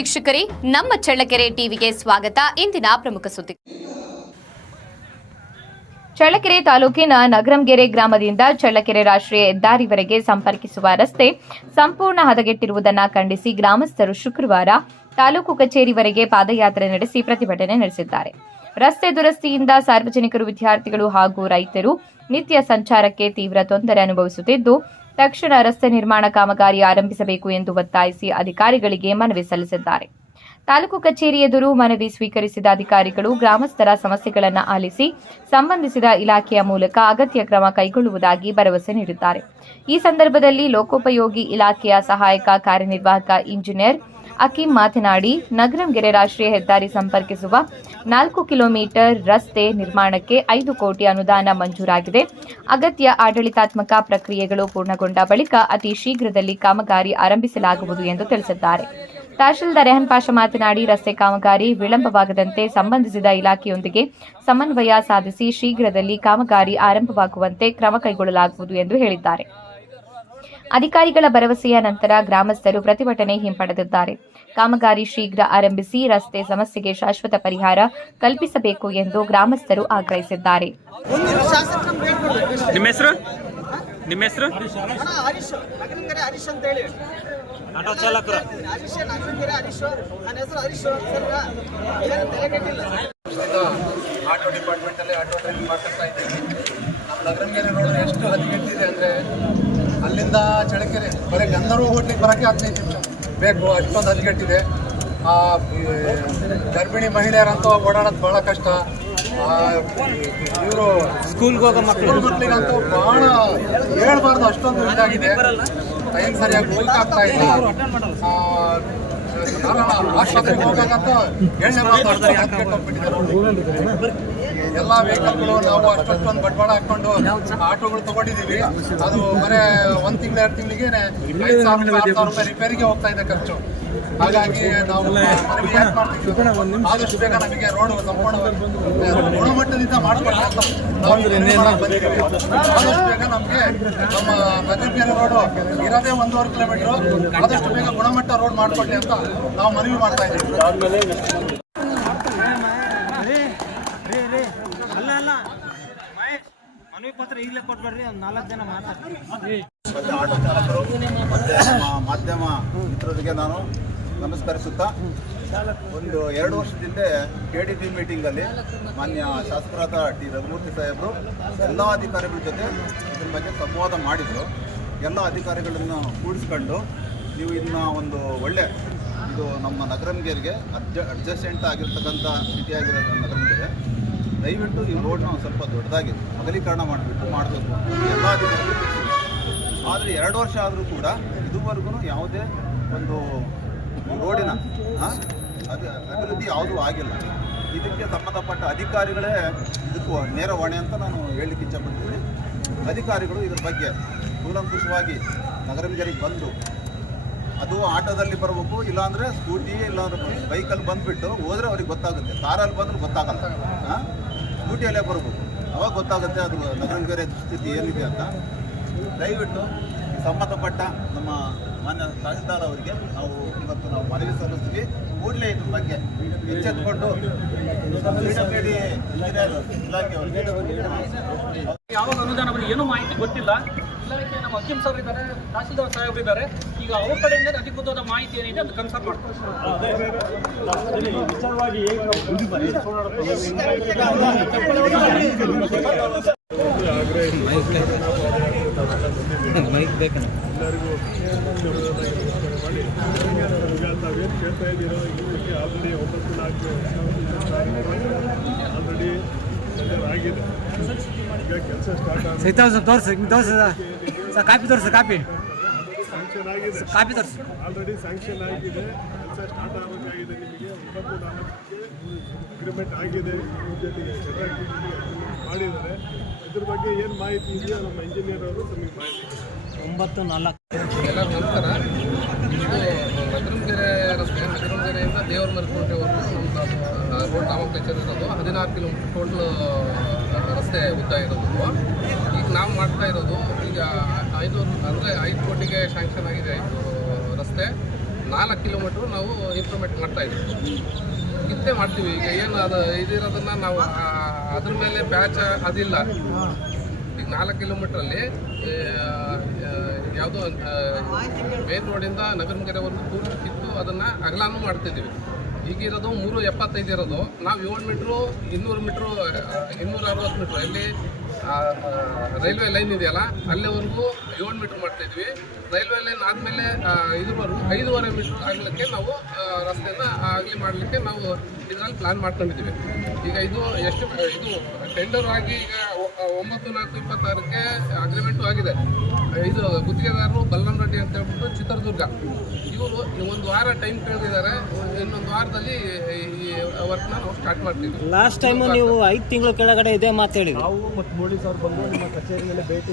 ವೀಕ್ಷಕರೇ, ನಮ್ಮ ಚಳ್ಳಕೆರೆ ಟಿವಿಗೆ ಸ್ವಾಗತ. ಇಂದಿನ ಪ್ರಮುಖ ಸುದ್ದಿ. ಚಳ್ಳಕೆರೆ ತಾಲೂಕಿನ ನಗರಂಗೆರೆ ಗ್ರಾಮದಿಂದ ಚಳ್ಳಕೆರೆ ರಾಷ್ಟ್ರೀಯ ಹೆದ್ದಾರಿವರೆಗೆ ಸಂಪರ್ಕಿಸುವ ರಸ್ತೆ ಸಂಪೂರ್ಣ ಹದಗೆಟ್ಟಿರುವುದನ್ನು ಖಂಡಿಸಿ ಗ್ರಾಮಸ್ಥರು ಶುಕ್ರವಾರ ತಾಲೂಕು ಕಚೇರಿವರೆಗೆ ಪಾದಯಾತ್ರೆ ನಡೆಸಿ ಪ್ರತಿಭಟನೆ ನಡೆಸಿದ್ದಾರೆ. ರಸ್ತೆ ದುರಸ್ತಿಯಿಂದ ಸಾರ್ವಜನಿಕರು, ವಿದ್ಯಾರ್ಥಿಗಳು ಹಾಗೂ ರೈತರು ನಿತ್ಯ ಸಂಚಾರಕ್ಕೆ ತೀವ್ರ ತೊಂದರೆ ಅನುಭವಿಸುತ್ತಿದ್ದು, ತಕ್ಷಣ ರಸ್ತೆ ನಿರ್ಮಾಣ ಕಾಮಗಾರಿ ಆರಂಭಿಸಬೇಕು ಎಂದು ಒತ್ತಾಯಿಸಿ ಅಧಿಕಾರಿಗಳಿಗೆ ಮನವಿ ಸಲ್ಲಿಸಿದ್ದಾರೆ. ತಾಲೂಕು ಕಚೇರಿ ಎದುರು ಮನವಿ ಸ್ವೀಕರಿಸಿದ ಅಧಿಕಾರಿಗಳು ಗ್ರಾಮಸ್ಥರ ಸಮಸ್ಯೆಗಳನ್ನು ಆಲಿಸಿ ಸಂಬಂಧಿಸಿದ ಇಲಾಖೆಯ ಮೂಲಕ ಅಗತ್ಯ ಕ್ರಮ ಕೈಗೊಳ್ಳುವುದಾಗಿ ಭರವಸೆ ನೀಡಿದ್ದಾರೆ. ಈ ಸಂದರ್ಭದಲ್ಲಿ ಲೋಕೋಪಯೋಗಿ ಇಲಾಖೆಯ ಸಹಾಯಕ ಕಾರ್ಯನಿರ್ವಾಹಕ ಇಂಜಿನಿಯರ್ ಅಕೀಂ ಮಾತನಾಡಿ, ನಗರಂಗೆರೆ ರಾಷ್ಟ್ರೀಯ ಹೆದ್ದಾರಿ ಸಂಪರ್ಕಿಸುವ 4 ಕಿಲೋಮೀಟರ್ ರಸ್ತೆ ನಿರ್ಮಾಣಕ್ಕೆ 5 ಕೋಟಿ ಅನುದಾನ ಮಂಜೂರಾಗಿದೆ. ಅಗತ್ಯ ಆಡಳಿತಾತ್ಮಕ ಪ್ರಕ್ರಿಯೆಗಳು ಪೂರ್ಣಗೊಂಡ ಬಳಿಕ ಅತಿ ಶೀಘ್ರದಲ್ಲಿ ಕಾಮಗಾರಿ ಆರಂಭಿಸಲಾಗುವುದು ಎಂದು ತಿಳಿಸಿದ್ದಾರೆ. ತಹಶೀಲ್ದಾರ್ ರೆಹನ್ ಪಾಷಾ ಮಾತನಾಡಿ, ರಸ್ತೆ ಕಾಮಗಾರಿ ವಿಳಂಬವಾಗದಂತೆ ಸಂಬಂಧಿಸಿದ ಇಲಾಖೆಯೊಂದಿಗೆ ಸಮನ್ವಯ ಸಾಧಿಸಿ ಶೀಘ್ರದಲ್ಲಿ ಕಾಮಗಾರಿ ಆರಂಭವಾಗುವಂತೆ ಕ್ರಮ ಕೈಗೊಳ್ಳಲಾಗುವುದು ಎಂದು ಹೇಳಿದ್ದಾರೆ. ಅಧಿಕಾರಿಗಳ ಭರವಸೆಯ ನಂತರ ಗ್ರಾಮಸ್ಥರು ಪ್ರತಿಭಟನೆ ಹಿಂಪಡೆದಿದ್ದಾರೆ. ಕಾಮಗಾರಿ ಶೀಘ್ರ ಆರಂಭಿಸಿ ರಸ್ತೆ ಸಮಸ್ಯೆಗೆ ಶಾಶ್ವತ ಪರಿಹಾರ ಕಲ್ಪಿಸಬೇಕು ಎಂದು ಗ್ರಾಮಸ್ಥರು ಆಗ್ರಹಿಸಿದ್ದಾರೆ. ಆಟೋ ಚಾಲಕರು ಆಟೋ ಡಿಪಾರ್ಟ್ಮೆಂಟಲ್ಲಿ ಆಟೋ ಟ್ರೈನಿಂಗ್ ಮಾಡ್ತಾ ಇದ್ದೀವಿ. ನಮ್ಮ ನಗರಂಗೆರೆ ರೋಡ್ ಎಷ್ಟು ಹದಗೆಟ್ಟಿದೆ ಅಂದರೆ ಅಲ್ಲಿಂದ ಚಳ್ಳಕೆರೆ ಬರೀ ಗಂಧರ್ವ ಹೋಟ್ಲಿಗೆ ಬರೋಕ್ಕೆ 15 ನಿಮಿಷ ಬೇಕು, ಅಷ್ಟೊಂದು ಹದಗೆಟ್ಟಿದೆ. ಗರ್ಭಿಣಿ ಮಹಿಳೆಯರಂತೂ ಓಡಾಡೋದು ಭಾಳ ಕಷ್ಟ. ಇವರು ಸ್ಕೂಲ್ಗೆ ಹೋಗೋ ಮಕ್ಕಳಿಗಂತೂ ಭಾಳ ಹೇಳ್ಬಾರ್ದು, ಅಷ್ಟೊಂದು ಇದಾಗಿದೆ. ಟೈಮ್ ಸರಿಯಾಗಿ ಹೋಗಕ್ಕಾಗ್ತಾ ಇಲ್ಲ. ಆಸ್ಪತ್ರೆಗೆ ಹೋಗೋಕ್ಕಂತೂ ಎಲ್ಲ ವೆಹಿಕಲ್ಗಳು ನಾವು ಅಷ್ಟೊಂದು ಬಂಡವಾಳ ಹಾಕ್ಕೊಂಡು ಆಟೋಗಳು ತಗೊಂಡಿದ್ದೀವಿ. ಅದು ಬರೀ 1 ತಿಂಗಳು 2 ತಿಂಗಳಿಗೆ 5,000 ರೂಪಾಯಿ ರಿಪೇರಿಗೆ ಹೋಗ್ತಾ ಇದೆ ಖರ್ಚು. ಹಾಗಾಗಿ ನಾವು ಆದಷ್ಟು ಬೇಗ ನಮಗೆ ರೋಡ್ ಸಂಪೂರ್ಣ ಗುಣಮಟ್ಟದಿಂದ ಮಾಡಿಕೊಡ್ಲಿ ಅಂತ ನಾವು ಬಂದಿದ್ದೀವಿ. ಆದಷ್ಟು ಬೇಗ ನಮಗೆ ನಮ್ಮ ನಗರಂಗೆರೆ ರೋಡು ಇರೋದೇ 1.5 ಕಿಲೋಮೀಟರ್, ಆದಷ್ಟು ಬೇಗ ಗುಣಮಟ್ಟ ರೋಡ್ ಮಾಡಿಕೊಡ್ಲಿ ಅಂತ ನಾವು ಮನವಿ ಮಾಡ್ತಾ ಇದ್ದೀವಿ. ಆಟೋ ಚಾಲಕರು ಮಾಧ್ಯಮ ಮಿತ್ರರಿಗೆ ನಾನು ನಮಸ್ಕರಿಸುತ್ತಾ, ಒಂದು 2 ವರ್ಷದಿಂದ KDP ಮೀಟಿಂಗಲ್ಲಿ ಮಾನ್ಯ ಶಾಸಕರಾದ ಟಿ ರಘುಮೂರ್ತಿ ಸಾಹೇಬರು ಎಲ್ಲ ಅಧಿಕಾರಿಗಳ ಜೊತೆ ಇದ್ರ ಬಗ್ಗೆ ಸಂವಾದ ಮಾಡಿದರು. ಎಲ್ಲ ಅಧಿಕಾರಿಗಳನ್ನು ಕೂಡಿಸ್ಕೊಂಡು ನೀವು ಇದನ್ನ ಒಂದು ಒಳ್ಳೆ ಇದು ನಮ್ಮ ನಗರಂಗೆರೆಗೆ ಅಡ್ಜಸ್ಟೆಂಟ್ ಆಗಿರ್ತಕ್ಕಂಥ ಸಿಟಿ ಆಗಿರೋ ನಗರಂಗೆರೆ, ದಯವಿಟ್ಟು ಈ ರೋಡ್ನ ಸ್ವಲ್ಪ ದೊಡ್ಡದಾಗಿ ಅಗಲೀಕರಣ ಮಾಡಿಬಿಟ್ಟು ಮಾಡಬೇಕು ಎಲ್ಲ ಅಧಿಕಾರಿಗಳು. ಆದರೆ 2 ವರ್ಷ ಆದರೂ ಕೂಡ ಇದುವರೆಗೂ ಯಾವುದೇ ಒಂದು ರೋಡಿನ ಅಭಿವೃದ್ಧಿ ಯಾವುದೂ ಆಗಿಲ್ಲ. ಇದಕ್ಕೆ ಸಂಬಂಧಪಟ್ಟ ಅಧಿಕಾರಿಗಳೇ ಇದಕ್ಕೂ ನೇರ ಹೊಣೆ ಅಂತ ನಾನು ಹೇಳಲಿಕ್ಕೆ ಇಚ್ಛಪಡ್ತೀನಿ. ಅಧಿಕಾರಿಗಳು ಇದ್ರ ಬಗ್ಗೆ ಕೂಲಂಕುಷವಾಗಿ ನಗರಂಗೆರೆಗೆ ಬಂದು, ಅದು ಆಟೋದಲ್ಲಿ ಬರಬೇಕು, ಇಲ್ಲಾಂದರೆ ಸ್ಕೂಟಿ ಇಲ್ಲಾಂದ್ರೆ ಬೈಕಲ್ಲಿ ಬಂದುಬಿಟ್ಟು ಹೋದರೆ ಅವ್ರಿಗೆ ಗೊತ್ತಾಗುತ್ತೆ. ಕಾರಲ್ಲಿ ಬಂದರೂ ಗೊತ್ತಾಗಲ್ಲ, ಸ್ಕೂಟಿಯಲ್ಲೇ ಬರಬೇಕು, ಅವಾಗ ಗೊತ್ತಾಗುತ್ತೆ ಅದು ನಗರಂಗೆರೆ ಸ್ಥಿತಿ ಏನಿದೆ ಅಂತ. ದಯವಿಟ್ಟು ಸಂಬಂಧಪಟ್ಟ ನಮ್ಮ ಮಾನ್ಯ ತಹಸೀಲ್ದಾರ್ ಅವರಿಗೆ ಇವತ್ತು ನಾವು ಮನವಿ ಸಲ್ಲಿಸ್ತೀವಿ. ಕೂಡಲೇ ಇದ್ರ ಬಗ್ಗೆ ಎಚ್ಚೆತ್ತುಕೊಂಡು ಇಂಜಿನಿಯರ್ ಇಲಾಖೆಯವರಿಗೆ ಯಾವಾಗ ಅನುದಾನ ಬಗ್ಗೆ ಏನೂ ಮಾಹಿತಿ ಗೊತ್ತಿಲ್ಲ. ಇಲಾಖೆ ನಮ್ಮ ಅಕೀಂ ಸರ್ ಇದ್ದಾರೆ, ತಹಸೀಲ್ದಾರ್ ಸಾಹೇಬ್ರು ಇದ್ದಾರೆ. ಈಗ ಅವ್ರ ಕಡೆಯಿಂದ ಅಧಿಕೃತವಾದ ಮಾಹಿತಿ ಏನಿದೆ ಅದು ಕನ್ಸಲ್ಟ್ ಮಾಡ್ತಾರೆ. ಮೈಕ್ ಬೇಕಣ್ಣ ಎಲ್ಲರಿಗೂ ತಾವೇನು ಕೇಳ್ತಾ ಇದ್ದೀರೋ ಇದಕ್ಕೆ ಆಲ್ರೆಡಿ 9 ಆಲ್ರೆಡಿ ಆಗಿದೆ. ಈಗ ಕೆಲಸ ಸ್ಟಾರ್ಟ್ ಆಗಿದೆ, ಕಾಪಿ ತೋರಿಸಿ, ಕಾಪಿ ಸ್ಯಾಂಕ್ಷನ್ ಆಗಿದೆ, ಕಾಪಿ ತೋರಿಸಿ, ಆಲ್ರೆಡಿ ಸ್ಯಾಂಕ್ಷನ್ ಆಗಿದೆ. ಕೆಲಸ ಸ್ಟಾರ್ಟ್ ಆಗಬೇಕಾಗಿದೆ. ನಿಮಗೆ 9-4ಕ್ಕೆ ಅಗ್ರಿಮೆಂಟ್ ಆಗಿದೆ, ಜೊತೆಗೆ ಚೆನ್ನಾಗಿ ಮಾಡಿದ್ದಾರೆ. ಇದ್ರ ಬಗ್ಗೆ ಏನು ಮಾಹಿತಿ ಇದೆಯೋ ನಮ್ಮ ಇಂಜಿನಿಯರ್ ಅವರು ನಮಗೆ ಮಾಹಿತಿ 9-4 ಎಲ್ಲ ನಮಸ್ಕಾರ. ಇದು ನಗರಂಗೆರೆ ರಸ್ತೆ, ನಗರಂಗೆರೆಯಿಂದ ದೇವರಮರಿಕೋಟೆವರೆಗೂ ನಮ್ಮ ರೋಡ್ ನಾಮಕೇಚರ್ ಇರೋದು 16 ಕಿಲೋಮೀಟರ್ ಟೋಟಲ್ ರಸ್ತೆ ಉದ್ದ ಇರೋದು. ಈಗ ನಾವು ಮಾಡ್ತಾ ಇರೋದು ಈಗ 5 ಕೋಟಿಗೆ ಸ್ಯಾಂಕ್ಷನ್ ಆಗಿದೆ ಇದು ರಸ್ತೆ. 4 ಕಿಲೋಮೀಟ್ರ್ ನಾವು ಇಂಪ್ರೂವ್ಮೆಂಟ್ ಮಾಡ್ತಾ ಇದ್ದೀವಿ. ಇಷ್ಟೇ ಮಾಡ್ತೀವಿ. ಈಗ ಏನು ಅದು ಇದಿರೋದನ್ನು ನಾವು ಅದ್ರ ಮೇಲೆ ಬ್ಯಾಚ್ ಅದಿಲ್ಲ. ಈಗ 4 ಕಿಲೋಮೀಟ್ರಲ್ಲಿ ಯಾವುದೋ ಮೇನ್ ರೋಡಿಂದ ನಗರಮಗೆರೆವರೆಗೂ ಪೂರ್ತಿ ಕಿತ್ತು ಅದನ್ನು ಅಗಲಾನು ಮಾಡ್ತಿದ್ದೀವಿ. ಈಗಿರೋದು 375 ಇರೋದು, ನಾವು 7 ಮೀಟ್ರು 200 ಮೀಟ್ರು 260 ಮೀಟ್ರು ಎಲ್ಲಿ ರೈಲ್ವೆ ಲೈನ್ ಇದೆಯಲ್ಲ ಅಲ್ಲಿವರೆಗೂ 7 ಮೀಟ್ರ್ ಮಾಡ್ತಾಯಿದ್ವಿ. ರೈಲ್ವೆ ಲೈನ್ ಆದಮೇಲೆ ಇದುವರೆಗೂ 5.5 ಮೀಟ್ರ್ ಆಗಲಿಕ್ಕೆ ನಾವು ರಸ್ತೆಯನ್ನು ಆಗಲಿ ಮಾಡಲಿಕ್ಕೆ ನಾವು ಇದರಲ್ಲಿ ಪ್ಲ್ಯಾನ್ ಮಾಡ್ಕೊಂಡಿದ್ದೀವಿ. ಈಗ ಇದು ಇದು ಟೆಂಡರ್ ಆಗಿ ಈಗ 9/4/26ಕ್ಕೆ ಅಗ್ರಿಮೆಂಟು ಆಗಿದೆ. ಇದು ಗುತ್ತಿಗೆದಾರರು ಬಲರಾಮ್ ರೆಡ್ಡಿ ಅಂತ ಹೇಳ್ಬಿಟ್ಟು ಚಿತ್ರದುರ್ಗ, ಇವರು 1 ವಾರ ಟೈಮ್ ಕೇಳಿದ್ದಾರೆ. ಇನ್ನೊಂದು ವಾರದಲ್ಲಿ ಈ ವರ್ಕ್ನ ನಾವು ಸ್ಟಾರ್ಟ್ ಮಾಡ್ತೀವಿ. ಲಾಸ್ಟ್ ಟೈಮ್ ನೀವು 5 ತಿಂಗಳು ಕೆಳಗಡೆ ಇದೇ ಮಾತಾಡಿದ್ರಿ. ನಾವು ಮತ್ತು ಮೋಡಿ ಸರ್ ಬಂದು ನಿಮ್ಮ ಕಚೇರಿಯಲ್ಲಿ ಭೇಟಿ